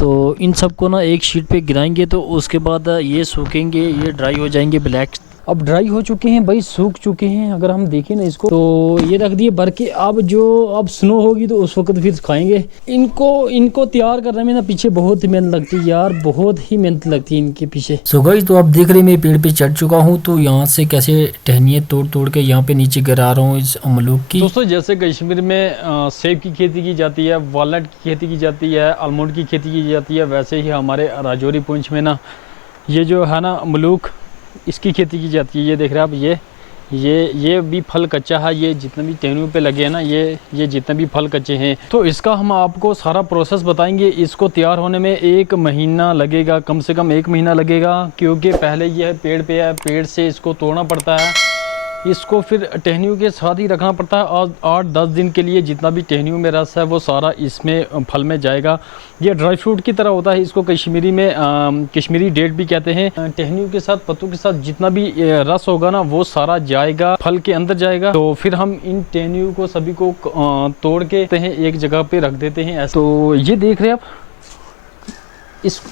तो इन सबको ना एक शीट पे गिराएंगे तो उसके बाद ये सूखेंगे, ये ड्राई हो जाएंगे ब्लैक। अब ड्राई हो चुके हैं भाई, सूख चुके हैं। अगर हम देखें ना इसको तो ये रख दिए भर के। अब स्नो होगी तो उस वक्त फिर खाएंगे। इनको तैयार करने में ना पीछे बहुत ही मेहनत लगती है यार, बहुत ही मेहनत लगती है इनके पीछे। सो गाइस, तो आप देख रहे हैं मैं पेड़ पे चढ़ चुका हूँ। तो यहाँ से कैसे टहनियाँ तोड़ तोड़ के यहाँ पे नीचे गिरा रहा हूँ इस अमरूद की। दोस्तों जैसे कश्मीर में सेब की खेती की जाती है, वालनट की खेती की जाती है, आलमंड की खेती की जाती है, वैसे ही हमारे राजौरी पुंछ में ना ये जो है ना मलूक, इसकी खेती की जाती है। ये देख रहे हैं आप, ये भी फल कच्चा है। ये जितने भी टहनियों पे लगे हैं ना, ये जितने भी फल कच्चे हैं, तो इसका हम आपको सारा प्रोसेस बताएंगे। इसको तैयार होने में 1 महीना लगेगा, कम से कम 1 महीना लगेगा, क्योंकि पहले यह पेड़ पे है, पेड़ से इसको तोड़ना पड़ता है, इसको फिर टहनियों के साथ ही रखना पड़ता है और 8-10 दिन के लिए जितना भी टहनियों में रस है वो सारा इसमें फल में जाएगा। ये ड्राई फ्रूट की तरह होता है। इसको कश्मीरी में कश्मीरी डेट भी कहते हैं। टहनियों के साथ, पत्तों के साथ जितना भी रस होगा ना वो सारा जाएगा, फल के अंदर जाएगा। तो फिर हम इन टहनियों को सभी को तोड़ के एक जगह पे रख देते हैं। तो ये देख रहे हैं आप,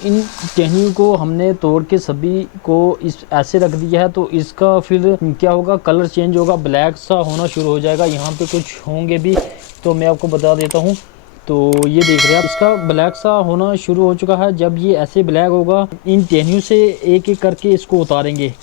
इन टहनियों को हमने तोड़ के सभी को ऐसे रख दिया है। तो इसका फिर क्या होगा, कलर चेंज होगा, ब्लैक सा होना शुरू हो जाएगा। यहाँ पे कुछ होंगे भी तो मैं आपको बता देता हूँ। तो ये देख रहे हैं आप, इसका ब्लैक सा होना शुरू हो चुका है। जब ये ऐसे ब्लैक होगा, इन टहनियों से एक एक करके इसको उतारेंगे,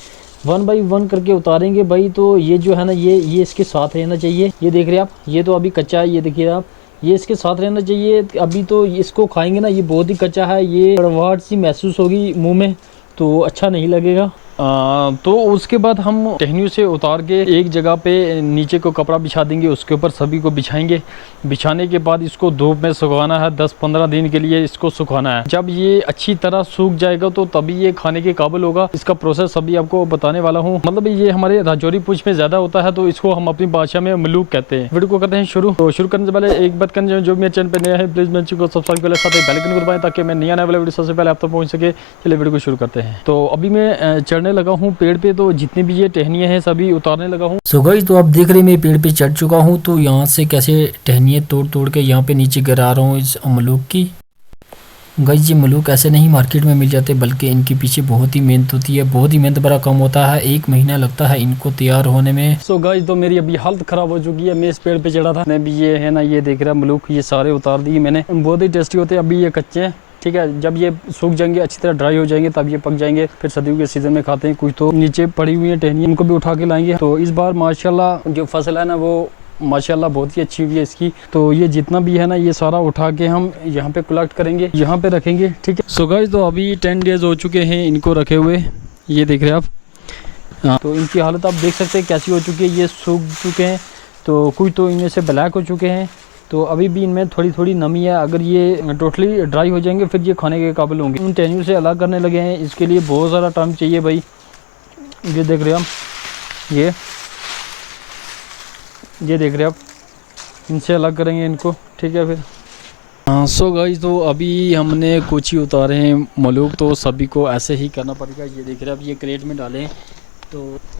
1 बाई 1 करके उतारेंगे भाई। तो ये जो है ना, ये इसके साथ रहना चाहिए। ये देख रहे हैं आप, ये तो अभी कच्चा है, ये देखिए आप, ये इसके साथ रहना चाहिए। अभी तो इसको खाएंगे ना, ये बहुत ही कच्चा है, ये कड़वाहट सी महसूस होगी मुंह में, तो अच्छा नहीं लगेगा। तो उसके बाद हम टहनियों से उतार के एक जगह पे नीचे को कपड़ा बिछा देंगे, उसके ऊपर सभी को बिछाएंगे। बिछाने के बाद इसको धूप में सुखाना है, 10-15 दिन के लिए इसको सुखाना है। जब ये अच्छी तरह सूख जाएगा तो तभी ये खाने के काबिल होगा। इसका प्रोसेस अभी आपको बताने वाला हूँ। मतलब ये हमारे राजौरी पुंछ में ज़्यादा होता है, तो इसको हम अपनी भाषा में मलूक कहते हैं। वीडियो को करते हैं शुरू। तो शुरू करने से पहले एक बात करने, जो मेरे चैनल पर नया है प्लीज़ मेरे चैनल को सब्सक्राइब कर ले, साथ ही बेल आइकन को दबाएं ताकि मैं नया वाला वीडियो सबसे पहले आप तक पहुँच सके। चलिए वीडियो को शुरू करते हैं। तो अभी मैं चढ़ने लगा हूँ पेड़ पे, तो जितनी भी ये टहनियाँ हैं सभी उतारने लगा हूँ। सो गाइस, तो आप देख रहे हैं मैं पेड़ पे चढ़ चुका हूँ। तो यहाँ से कैसे टहनियाँ तोड़ तोड़ के यहाँ पे नीचे गिरा रहा हूँ इस मलूक की। गाइस, ये मलूक ऐसे नहीं मार्केट में मिल जाते, बल्कि इनके पीछे बहुत ही मेहनत होती है, बहुत ही मेहनत भरा काम होता है। 1 महीना लगता है इनको तैयार होने में। सो गाइस, तो मेरी अभी हालत ख़राब हो चुकी है। मैं इस पेड़ पे चढ़ा था, मैं भी ये है ना, ये देख रहा मलूक, ये सारे उतार दिए मैंने। बहुत ही टेस्टी होते हैं। अभी ये कच्चे हैं, ठीक है। जब ये सूख जाएंगे, अच्छी तरह ड्राई हो जाएंगे, तब ये पक जाएंगे। फिर सर्दियों के सीज़न में खाते हैं। कुछ तो नीचे पड़ी हुई है टहनियाँ, उनको भी उठा के लाएंगे। तो इस बार माशाल्लाह जो फसल है ना, वो माशाल्लाह बहुत ही अच्छी हुई है इसकी। तो ये जितना भी है ना, ये सारा उठा के हम यहाँ पे कलेक्ट करेंगे, यहाँ पे रखेंगे, ठीक है। सो गाइस, तो अभी 10 डेज हो चुके हैं इनको रखे हुए। ये देख रहे हैं आप। तो इनकी हालत आप देख सकते हैं कैसी हो चुकी है। ये सूख चुके हैं, तो कुछ तो इनमें से ब्लैक हो चुके हैं। तो अभी भी इनमें थोड़ी थोड़ी नमी है। अगर ये टोटली ड्राई हो जाएंगे फिर ये खाने के काबिल होंगे। इन टहनियों से अलग करने लगे हैं, इसके लिए बहुत सारा टाइम चाहिए भाई। ये देख रहे हैं हम, ये देख रहे हैं आप, इनसे अलग करेंगे इनको, ठीक है। फिर सो गाइस, तो अभी हमने कुछ ही उतारे हैं मलूक, तो सभी को ऐसे ही करना पड़ेगा। ये देख रहे हैं आप, ये क्रेट में डालें।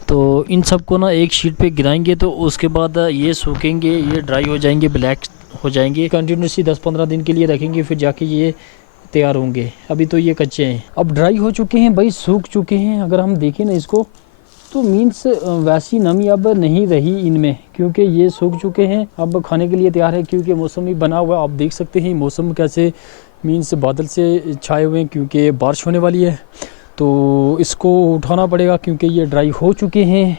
तो इन सबको ना एक शीट पे गिराएंगे तो उसके बाद ये सूखेंगे, ये ड्राई हो जाएंगे, ब्लैक हो जाएंगे। कंटिन्यूसली 10-15 दिन के लिए रखेंगे, फिर जाके ये तैयार होंगे। अभी तो ये कच्चे हैं, अब ड्राई हो चुके हैं भाई, सूख चुके हैं। अगर हम देखें ना इसको, तो मीन्स वैसी नमी अब नहीं रही इनमें, क्योंकि ये सूख चुके हैं। अब खाने के लिए तैयार है, क्योंकि मौसम भी बना हुआ है। आप देख सकते हैं मौसम कैसे, मीन्स बादल से छाए हुए हैं, क्योंकि बारिश होने वाली है। तो इसको उठाना पड़ेगा, क्योंकि ये ड्राई हो चुके हैं।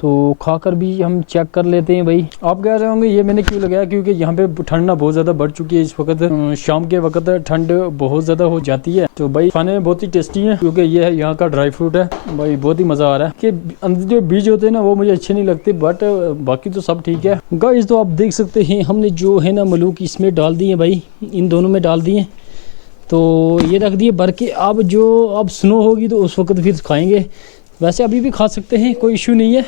तो खाकर भी हम चेक कर लेते हैं भाई। आप कह रहे होंगे ये मैंने क्यों लगाया, क्योंकि यहाँ पे ठंड ना बहुत ज़्यादा बढ़ चुकी है इस वक्त। शाम के वक्त ठंड बहुत ज़्यादा हो जाती है। तो भाई खाने में बहुत ही टेस्टी है, क्योंकि ये है यहाँ का ड्राई फ्रूट है भाई। बहुत ही मज़ा आ रहा है। कि अंदर जो बीज होते हैं ना, वो मुझे अच्छे नहीं लगते, बट बाकी तो सब ठीक है। गाइस, तो आप देख सकते हैं हमने जो है ना मलूक इसमें डाल दिए भाई, इन दोनों में डाल दिए। तो ये रख दिए भर के। अब स्नो होगी तो उस वक्त फिर खाएंगे। वैसे अभी भी खा सकते हैं, कोई इशू नहीं है।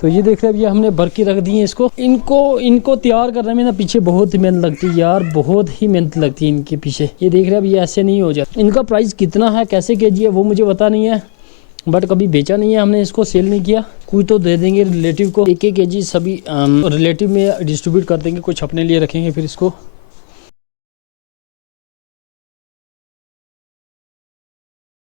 तो ये देख रहे हैं, ये हमने भर के रख दिए इसको। इनको तैयार करने में ना पीछे बहुत ही मेहनत लगती है यार, बहुत ही मेहनत लगती है इनके पीछे। ये देख रहे हैं, अब ये ऐसे नहीं हो जाता। इनका प्राइस कितना है, कैसे केजी है, वो मुझे पता नहीं है, बट कभी बेचा नहीं है हमने, इसको सेल नहीं किया। कुछ तो दे देंगे रिलेटिव को, 1-1 केजी सभी रिलेटिव में डिस्ट्रीब्यूट कर देंगे, कुछ अपने लिए रखेंगे फिर इसको।